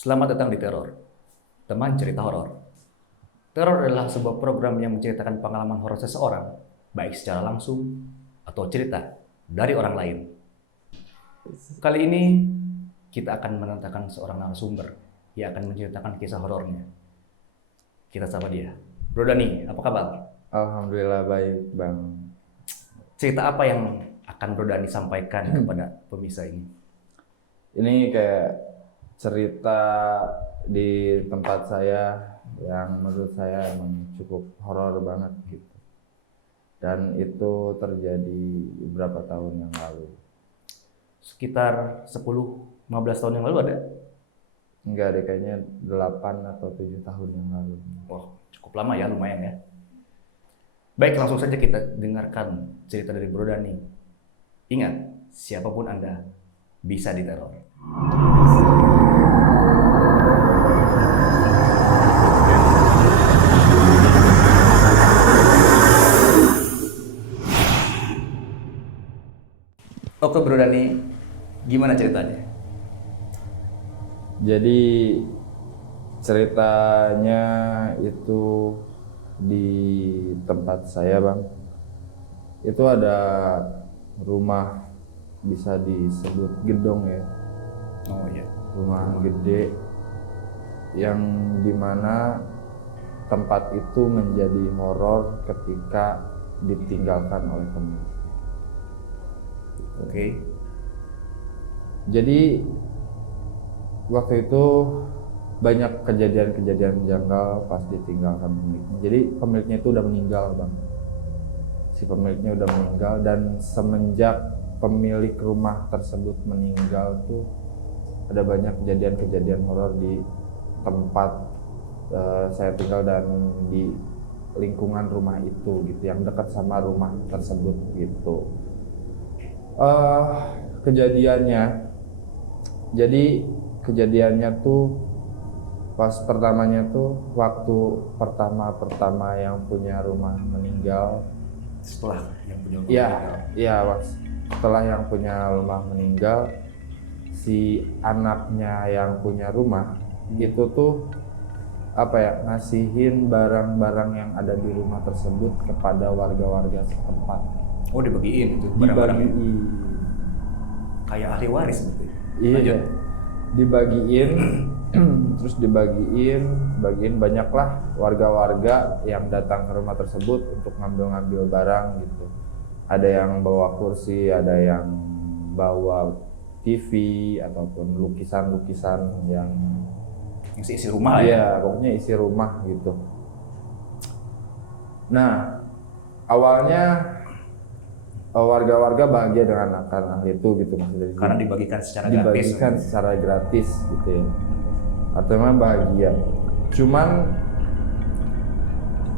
Selamat datang di Teror, teman cerita horor. Teror adalah sebuah program yang menceritakan pengalaman horor seseorang, baik secara langsung atau cerita dari orang lain. Kali ini kita akan menantakan seorang narasumber yang akan menceritakan kisah horornya. Kita sapa dia. Bro Dani, apa kabar? Alhamdulillah baik, Bang. Cerita apa yang akan Bro Dani sampaikan kepada pemirsa ini? Ini kayak cerita di tempat saya yang menurut saya emang cukup horor banget gitu. Dan itu terjadi beberapa tahun yang lalu. Sekitar 10-15 tahun yang lalu ada? Enggak deh, kayaknya 8 atau 7 tahun yang lalu. Wah, cukup lama ya, lumayan ya. Baik, langsung saja kita dengarkan cerita dari Bro Dani. Ingat, siapapun Anda bisa diteror. Oke Bro Dani, gimana ceritanya? Jadi ceritanya itu di tempat saya, Bang. Itu ada rumah, bisa disebut gedung ya. Oh iya. Rumah gede yang dimana tempat itu menjadi horor ketika ditinggalkan oleh pemilik. Oke. Jadi waktu itu banyak kejadian-kejadian janggal pas ditinggalkan pemiliknya. Jadi pemiliknya itu udah meninggal, Bang. Si pemiliknya udah meninggal, dan semenjak pemilik rumah tersebut meninggal tuh ada banyak kejadian-kejadian horor di tempat saya tinggal dan di lingkungan rumah itu gitu, yang dekat sama rumah tersebut gitu. Kejadiannya tuh pas pertamanya tuh waktu pertama yang punya rumah meninggal. Setelah yang punya rumah Iya, meninggal. iya, setelah yang punya rumah meninggal, si anaknya yang punya rumah itu tuh ngasihin barang-barang yang ada di rumah tersebut kepada warga-warga setempat. Oh, dibagiin itu barang-barangnya. Dibagiin. Kayak ahli waris gitu. Iya. Lanjut. Dibagiin terus bagiin banyaklah warga-warga yang datang ke rumah tersebut untuk ngambil barang gitu. Ada yang bawa kursi, ada yang bawa TV ataupun lukisan-lukisan yang Isi rumah lah ya. iya, pokoknya isi rumah gitu. Nah, awalnya warga-warga bahagia dengan akan hal itu gitu, maksudnya. Karena dibagikan secara gratis. Dibagikan secara gratis gitu ya. Artinya bahagia. Cuman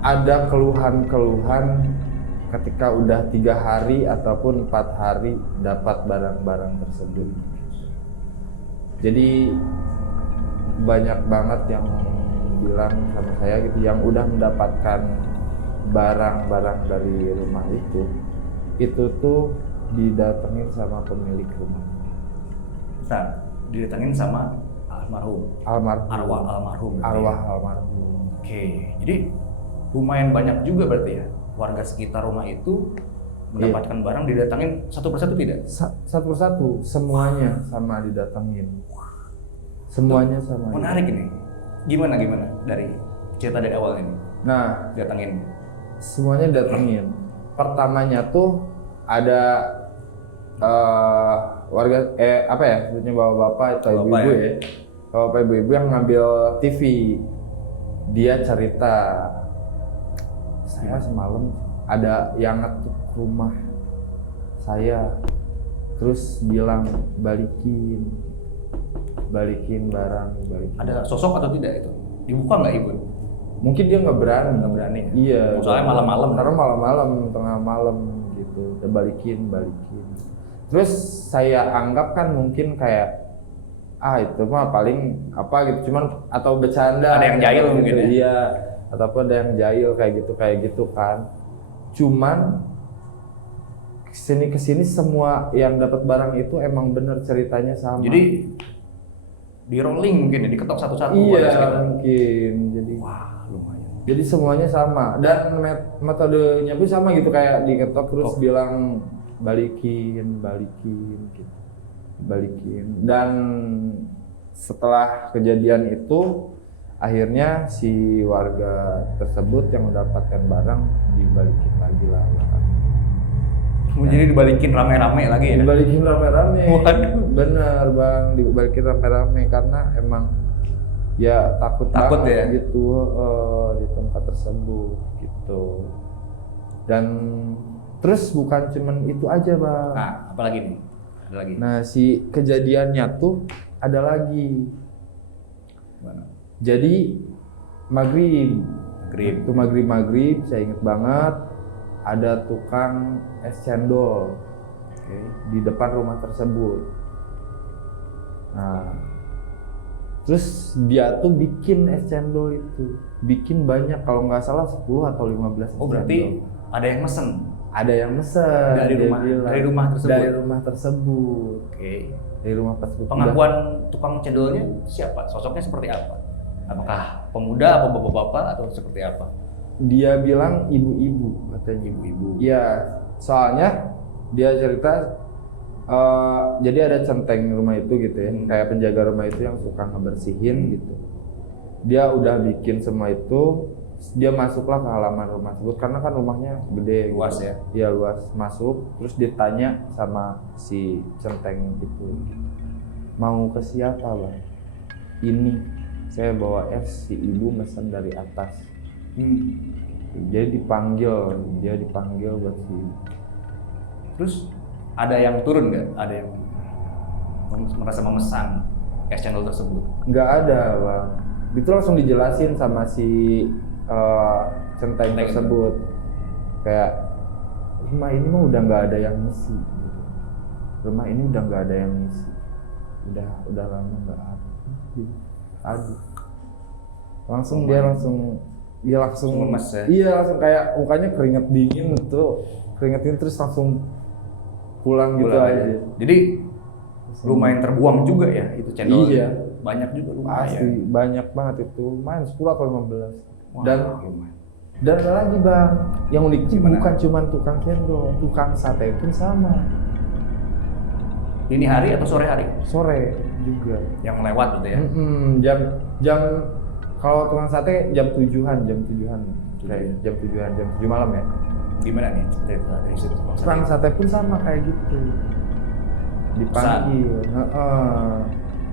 ada keluhan-keluhan ketika udah 3 hari ataupun 4 hari dapat barang-barang tersebut. Jadi banyak banget yang bilang sama saya gitu, yang udah mendapatkan barang-barang dari rumah itu tuh didatengin sama pemilik rumah. Nah, didatengin sama almarhum. Arwah almarhum. Arwah almarhum. Oke, jadi lumayan banyak juga berarti ya warga sekitar rumah itu mendapatkan barang, didatengin satu persatu tidak? Satu persatu, semuanya sama didatengin. Semuanya sama. Menarik ini. Gimana dari cerita dari awal ini? Nah, Datengin. semuanya datengin. Pertamanya tuh ada warga sebutnya bapak-bapak atau ibu-ibu ya. Bapak ibu-ibu yang ngambil TV. Dia cerita, saya semalam ada yang ngetuk rumah saya, terus bilang balikin barang. Ada sosok atau tidak itu? Dibuka nggak ibu? Mungkin dia nggak berani. Iya. Soalnya malam-malam. Karena malam-malam, tengah malam gitu. Udah balikin. Terus saya anggap kan mungkin kayak itu mah paling apa gitu, cuman atau bercanda. Ada yang jahil gitu, mungkin ya. Iya. Ataupun ada yang jahil kayak gitu kan. Cuman kesini semua yang dapat barang itu emang bener ceritanya sama. Jadi Di rolling mungkin ya, diketok satu-satu Iya warga sekitar. mungkin. Jadi Wah, lumayan. jadi semuanya sama dan metodenya pun sama gitu, kayak diketok terus bilang balikin gitu. Balikin. Dan setelah kejadian itu akhirnya si warga tersebut yang mendapatkan barang dibalikin lagi lah. Jadi dibalikin rame-rame lagi ya. Dibalikin rame-rame. Waduh. Bener Bang, dibalikin rame-rame karena emang ya takut Takut banget ya? gitu di tempat tersebut gitu. Dan terus bukan cuman itu aja Bang. Nah, apalagi nih? Ada lagi. Nah si kejadiannya tuh ada lagi. Mana? Jadi maghrib Grip. itu maghrib saya inget banget, ada tukang es cendol Oke. di depan rumah tersebut. Nah, terus dia tuh bikin es cendol itu, bikin banyak, kalau nggak salah 10 atau 15 es Oh, berarti cendol. ada yang mesen. Ada yang mesen Dari dia rumah- bilang. dari rumah tersebut? Dari rumah tersebut. Oke. Dari rumah tersebut. Pengakuan tukang cendolnya siapa? Sosoknya seperti apa? Apakah pemuda atau bapak-bapak atau seperti apa? Dia bilang ibu-ibu katanya. Ibu-ibu. Iya, soalnya dia cerita jadi ada centeng rumah itu gitu ya, kayak penjaga rumah itu yang suka ngebersihin gitu. Dia udah bikin semua itu, dia masuklah ke halaman rumah tersebut karena kan rumahnya gede, Luas gitu. ya? Iya luas, masuk terus ditanya sama si centeng itu, mau ke siapa Bang? Ini saya bawa es, si ibu mesen dari atas. Jadi dia dipanggil buat si ibu. Terus ada yang turun nggak? Ada yang merasa memesan es cendol tersebut? Nggak ada Bang, itu langsung dijelasin sama si centeng tersebut, kayak rumah ini mah udah nggak ada yang ngisi gitu. Rumah ini udah nggak ada yang ngisi, udah lama nggak ada gitu. Aduh, langsung dia langsung lemes ya? iya langsung kayak mukanya keringet dingin terus langsung pulang gitu Pulang aja. Jadi lumayan terbuang juga ya itu cendol. Iya. Banyak juga lumayan. Asli banyak banget itu, main 10 atau 15. Wah, Dan lumayan. ada lagi Bang, yang uniknya Gimana? bukan cuma tukang cendol, tukang sate pun sama. Dini hari atau sore hari? Sore juga. Yang lewat gitu ya? Jam kalau tukang sate jam 7-an kayak jam 7 malam ya. Gimana nih cerita dari situ? Tukang sate pun sama kayak gitu. Dipanggil,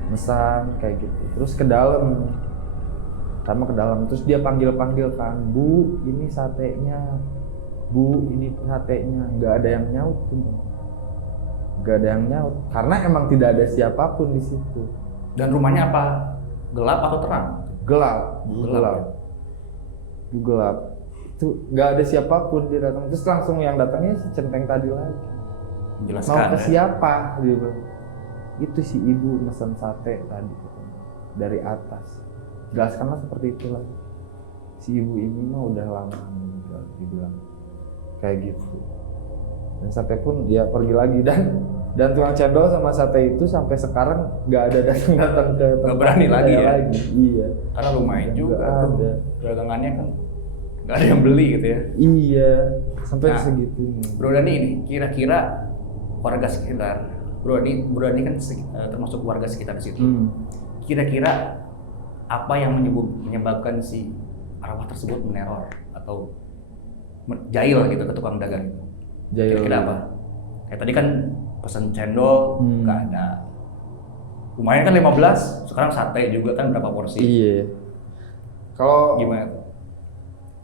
mesan kayak gitu. Terus ke dalam. Terus dia panggil kan, Bu, ini satenya. Bu, ini satenya. Nggak ada yang nyaut tuh. Nggak ada yang nyaut. Karena emang tidak ada siapapun di situ. Dan rumahnya apa? Gelap atau terang? Gelap. Gelap. Itu nggak ada siapapun, dia datang. Terus langsung yang datangnya si centeng tadi lagi. Menjelaskan. Mau ke ya? siapa? Dia bilang. Itu si ibu mesen sate tadi dari atas. Jelaskanlah seperti itulah. Si ibu ini mah udah lama meninggal, dibilang kayak gitu. Dan sate pun dia pergi lagi dan tukang cendol sama sate itu sampai sekarang nggak ada datang ke tempat Nggak berani lagi ya? Iya. Karena lumayan juga Nggak tuh. ada. Dagangannya kan nggak ada yang beli gitu ya. Iya. Sampai Nah, segitunya. Bro Dani ini kira-kira warga sekitar. Bro Dani kan termasuk warga sekitar di situ. Kira-kira apa yang menyebabkan si arwah tersebut meneror atau jahil gitu ke tukang dagang itu? Jahil. Kira-kira apa? Kayak tadi kan pesan cendol nggak ada. Lumayan kan 15, sekarang sate juga kan berapa porsi? Iya. Kalau Gimana tuh?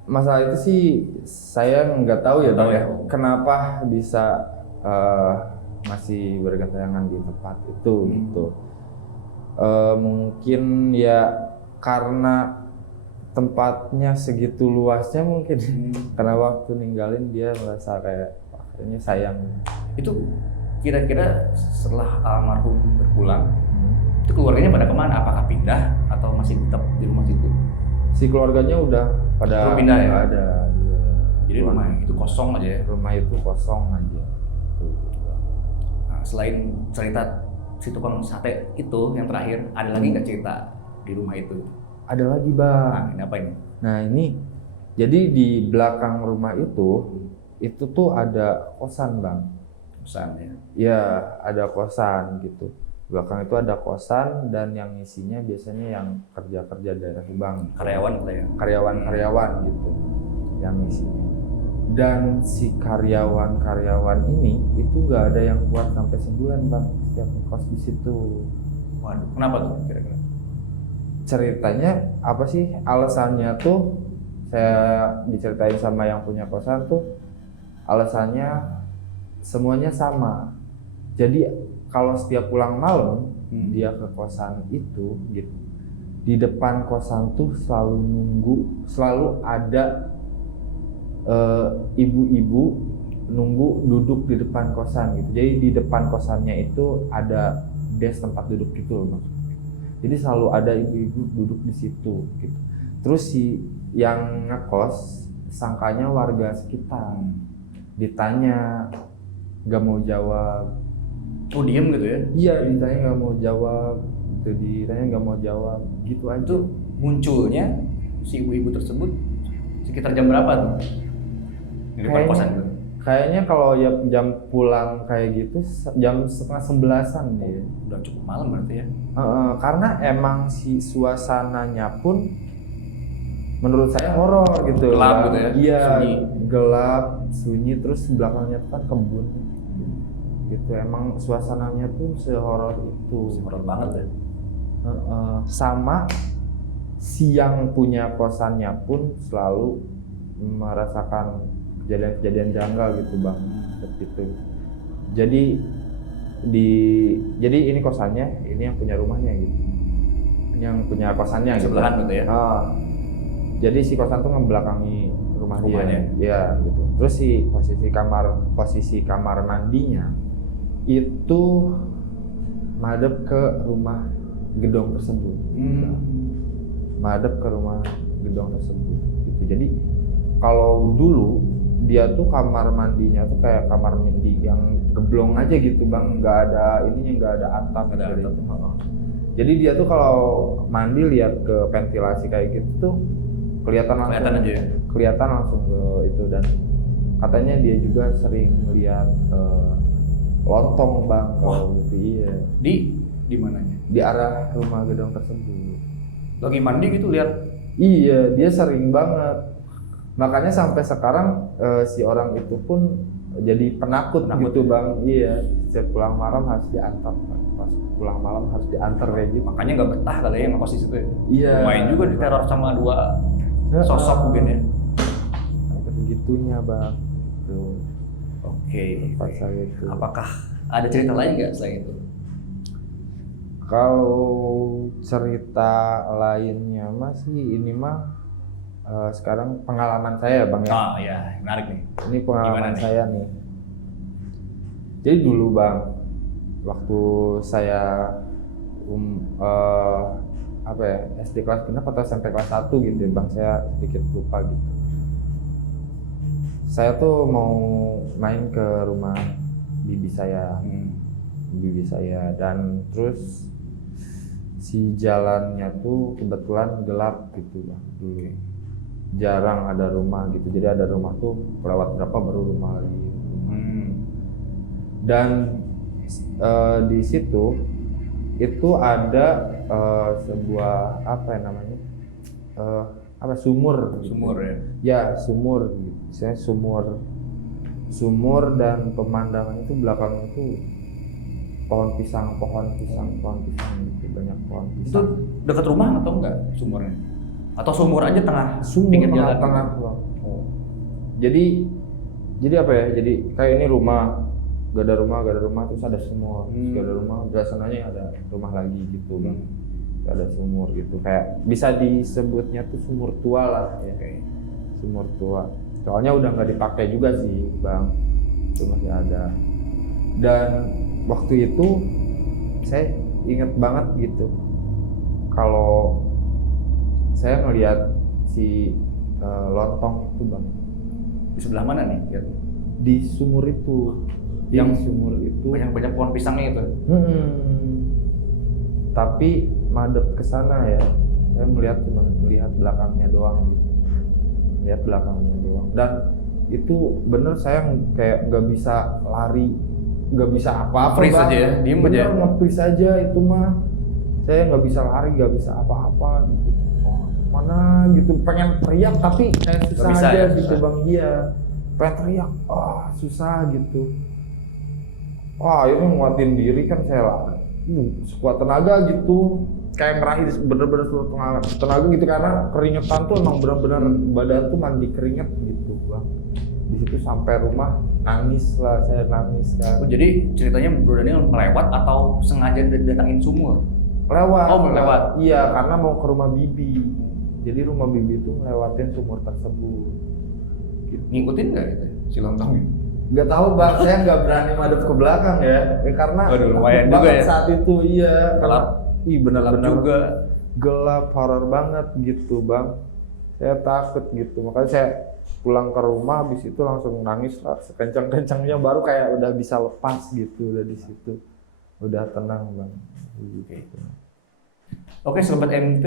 masalah itu sih saya nggak tahu ya, Nggak tahu Bang, ya. kenapa bisa masih bergentayangan di tempat itu gitu. Mungkin ya karena tempatnya segitu luasnya mungkin karena waktu ninggalin dia merasa kayak akhirnya sayang. Itu kira-kira setelah almarhum berpulang, itu keluarganya pada kemana? Apakah pindah atau masih tetap di rumah situ? Si keluarganya udah pada Pindah ya? nggak ada. Iya. Jadi rumah itu kosong aja ya. Rumah itu kosong aja. Tuh. Nah, selain cerita si tukang sate itu yang terakhir, ada lagi nggak cerita di rumah itu? Ada lagi bang. Nah, ini apa ini? Nah ini, jadi di belakang rumah itu tuh ada kosan bang. Kosan ya. Ya ada kosan gitu. Belakang itu ada kosan dan yang isinya biasanya yang kerja-kerja daerah bang. Karyawan lah ya. Karyawan-karyawan gitu yang isinya. Dan si karyawan-karyawan ini itu nggak ada yang kuat sampai sebulan bang setiap kos di situ. Waduh, kenapa tuh kira-kira? Ceritanya apa sih alasannya tuh, saya diceritain sama yang punya kosan tuh alasannya semuanya sama. Jadi kalau setiap pulang malam dia ke kosan itu gitu, di depan kosan tuh selalu ada ibu-ibu nunggu duduk di depan kosan gitu. Jadi di depan kosannya itu ada desk tempat duduk gitu loh maksudnya. Jadi selalu ada ibu-ibu duduk di situ gitu. Terus si yang ngekos sangkanya warga sekitar. Ditanya gak mau jawab. Oh, diem gitu ya? Iya, ditanya gak mau jawab. Gitu, ditanya gak mau jawab. Gitu aja. Itu munculnya si ibu-ibu tersebut sekitar jam berapa tuh? Di depan kosan gitu. Kayaknya kalau ya jam pulang kayak gitu jam 10:30 nih. Udah cukup malam berarti ya? Karena emang si suasananya pun menurut saya horor gitu. Gelap gitu ya? Iya, Sunyi. gelap, sunyi, terus belakangnya tuh kan kebun. Gitu, emang suasananya tuh sehoror itu. Horor banget ya? Sama si yang punya kosannya pun selalu merasakan kejadian-kejadian janggal gitu bang, seperti itu. Jadi ini kosannya, ini yang punya rumahnya gitu, yang punya kosannya gitu. Sebelahan gitu ya? Jadi si kosan tuh ngebelakangi rumahnya, ya gitu. Terus si posisi kamar mandinya itu madep ke rumah gedung tersebut, madep ke rumah gedung tersebut gitu. Jadi kalau dulu dia tuh kamar mandinya tuh kayak kamar mandi yang geblong aja gitu bang, nggak ada ininya, nggak ada atap. Jadi dia tuh kalau mandi lihat ke ventilasi kayak gitu tuh kelihatan aja ya? Kelihatan langsung ke itu. Dan katanya dia juga sering lihat lontong bang kalau gitu. Iya. Di mananya? Di arah rumah gedung tersebut. Lagi mandi gitu lihat? Iya, dia sering banget. Makanya sampai sekarang si orang itu pun jadi penakut gitu bang. Iya, setiap pulang malam harus diantar. Pas pulang malam harus diantar kayak gitu. Makanya nggak betah kali ya yang ngekos di situ ya? Iya. Lumayan juga diteror sama dua sosok mungkin ya? Sampai segitunya bang. Tuh. Oke. Tempat saya itu. Apakah ada cerita lain nggak selain itu? Kalau cerita lainnya masih ini mah sekarang pengalaman saya bang ya. Oh iya, menarik nih. Ini pengalaman nih? saya nih. Jadi dulu bang, waktu saya SD kelas genap atau SMP kelas 1 gitu ya bang, saya sedikit lupa gitu. Saya tuh mau main ke rumah bibi saya, dan terus si jalannya tuh kebetulan gelap gitu bang dulu. Jarang ada rumah gitu, jadi ada rumah tuh lewat berapa baru rumah lagi. Dan di situ itu ada sebuah sumur gitu. Sumur ya? Ya sumur gitu. Saya sumur dan pemandangan itu belakang itu pohon pisang gitu, banyak pohon Itu pisang. dekat rumah atau enggak sumurnya? Atau sumur aja tengah? Sumur pinggir jalan? tengah bang. Jadi apa ya? Jadi kayak ini rumah, gak ada rumah terus ada sumur, terus gak ada rumah, biasanya ada rumah lagi gitu bang. Ada sumur gitu, kayak bisa disebutnya tuh sumur tua lah ya. Sumur tua. Soalnya udah nggak dipakai juga sih bang, itu masih ada. Dan waktu itu saya inget banget gitu, kalau saya ngelihat si lontong itu bang. Di sebelah mana nih? Di sumur itu. Yang sumur itu banyak pohon pisangnya itu. tapi madep ke sana ya. Saya melihat belakangnya doang gitu. Lihat belakangnya doang. Dan itu bener saya kayak nggak bisa lari, nggak bisa apa-apa. Freeze aja ya, diem aja. Bener, nge-freeze aja itu mah. Saya nggak bisa lari, nggak bisa apa-apa gitu. Oh, mana gitu, pengen teriak tapi kayak susah bisa aja ya, gitu susah. bang. Iya, pengen teriak, susah gitu. Akhirnya nguatin diri kan saya lari. Sekuat tenaga gitu, kayak ngerahin bener-bener seluruh tenaga gitu karena keringetan tuh emang bener-bener badan tuh mandi keringet gitu bang. Di situ sampai rumah nangis lah, saya nangis kan. Oh, jadi ceritanya Bro Daniel melewat atau sengaja datangin sumur? Lewat. Oh, melewat. Iya, karena mau ke rumah bibi. Jadi rumah bibi itu ngelewatin sumur tersebut. Gitu. Ngikutin nggak itu si lontongnya? Gak tahu bang, saya nggak berani madep ke belakang ya, karena Waduh, lumayan takut juga banget ya. saat itu iya. Karena Gelap. benar-benar juga. gelap, horor banget gitu bang. Saya takut gitu, makanya saya pulang ke rumah, habis itu langsung nangis lah sekencang-kencangnya, baru kayak udah bisa lepas gitu, udah di situ udah tenang bang. Gitu. Oke, sobat MT,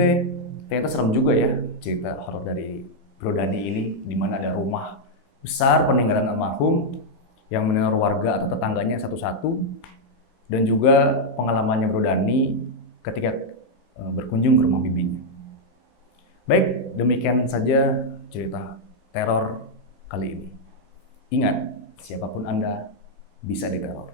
ternyata serem juga ya cerita horor dari Bro Dani ini, di mana ada rumah besar peninggalan almarhum yang meneror warga atau tetangganya satu-satu, dan juga pengalamannya Bro Dani ketika berkunjung ke rumah bibinya. Baik, demikian saja cerita teror kali ini. Ingat, siapapun Anda bisa diteror.